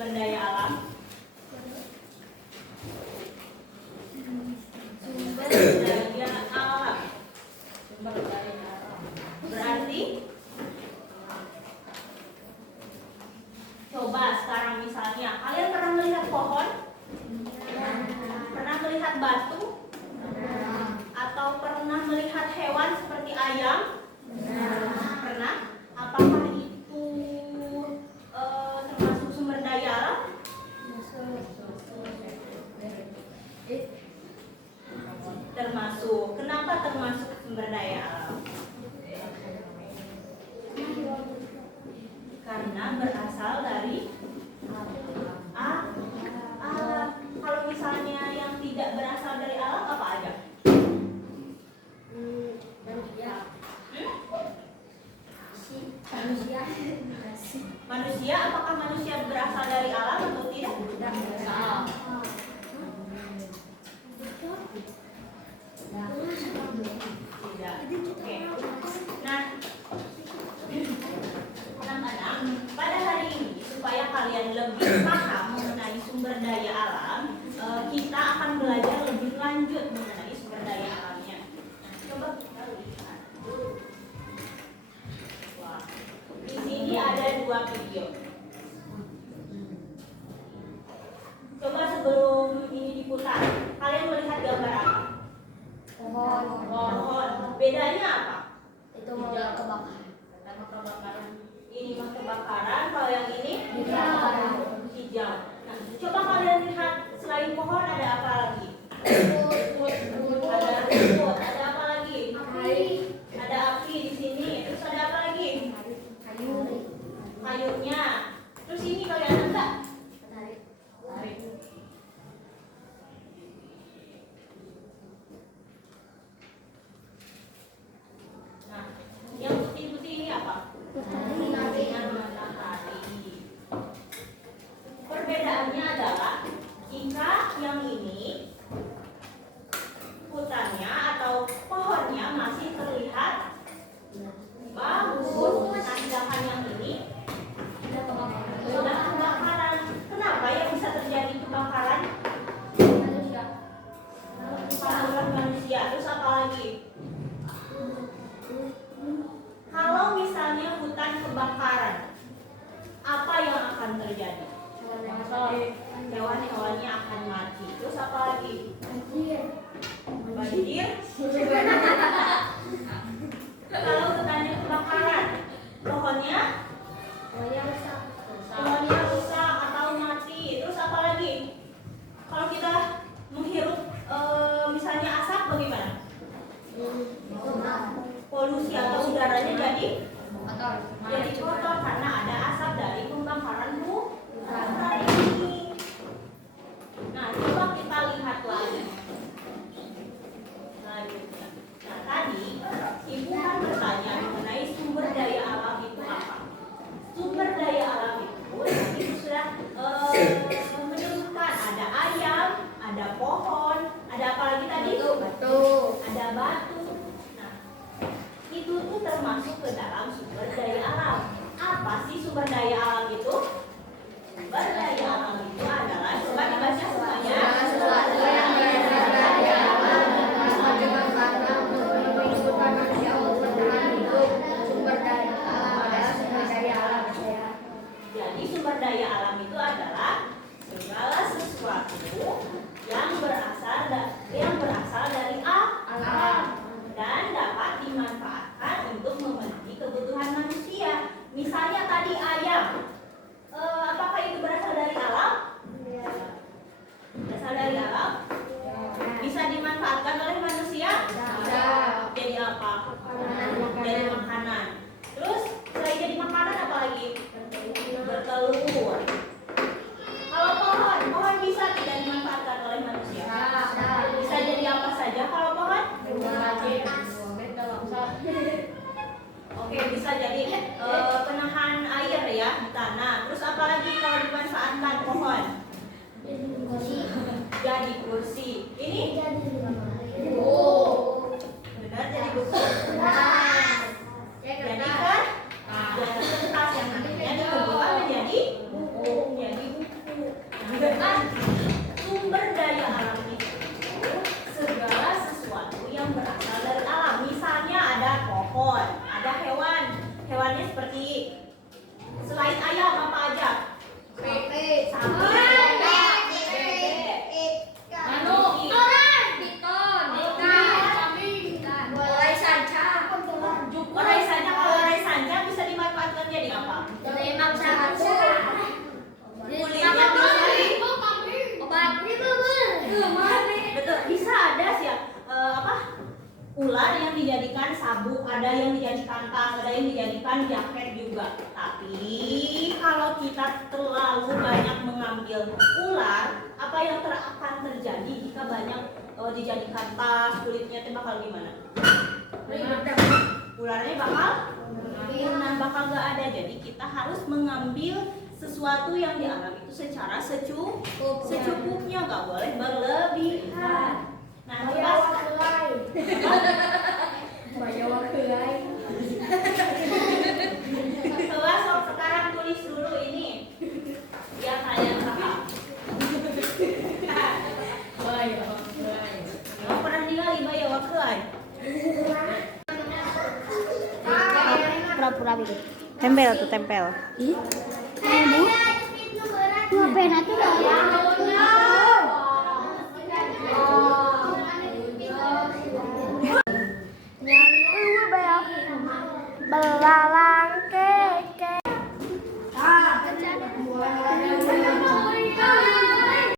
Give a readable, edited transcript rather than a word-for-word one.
sumber daya alam? Sumber daya alam. Sumber daya alam. Berarti coba sekarang misalnya kalian pernah melihat pohon? Pernah melihat batu? Atau pernah melihat hewan seperti ayam? Pernah? Apakah itu termasuk sumber daya alam? Termasuk. Kenapa termasuk sumber daya alam? Karena berasal dari alam. Kalau misalnya yang tidak berasal dari alam apa aja? Manusia, apakah manusia berasal dari alam atau tidak? Tidak. Oke. Nah, anak-anak, pada hari ini supaya kalian lebih paham mengenai sumber daya alam, kita akan belajar lebih lanjut mengenai sumber daya alamnya. Coba kita lihat. Wah, di sini ada 2 video. Coba sebelum ini diputar, kalian melihat gambar apa? Pohon. Bedanya apa? Itu mau kebakaran. Ini mah kebakaran, kalau yang ini hijau. Nah, coba kalian lihat selain pohon ada apa lagi? Ada rumput, ada apa lagi? Ada api di sini. Terus ada apa lagi? Kayunya. Terus ini kalian enggak? Tarik. Nah, yang putih-putih ini apa? Matahari. Perbedaannya adalah jika yang ini hutannya atau pohonnya masih terlihat bagus, nah sedangkan yang ini sudah kebakaran. Kenapa yang bisa terjadi kebakaran? Karena manusia. Terus apa lagi? Kalau misalnya hutan kebakaran, apa yang akan terjadi? Hewan-hewannya akan mati. Terus apa lagi? Banjir. Kalau hutannya kebakaran, pohonnya rusak atau mati. Terus apa lagi? Kalau kita menghirup misalnya asap bagaimana? Polusi atau udaranya jadi kotor karena ada asap dari pembakaran hutan ini. Nah, coba kita lihat lagi selanjutnya. Nah, tadi Ibu kan bertanya mengenai sumber daya alam itu apa? Sumber daya alam itu Ibu sudah menyebutkan ada ayam, ada pohon, ada apa lagi tadi? Ada batu. Nah, itu tuh termasuk ke dalam sumber daya alam. dan jaket juga. Tapi kalau kita terlalu banyak mengambil ular, apa yang akan terjadi jika banyak dijadikan tas, kulitnya itu bakal gimana? Ularnya bakal punah, bakal nggak ada. Jadi kita harus mengambil sesuatu yang di alam itu secara secukupnya, nggak boleh berlebihan. Nah, coba sekarang tulis dulu ini yang kalian paham. Oh, pernah ningali baya wakeun. Pura-pura gitu. Tempel tuh, tempel. Ih. Kamu? Ngapain atuh ya? Belala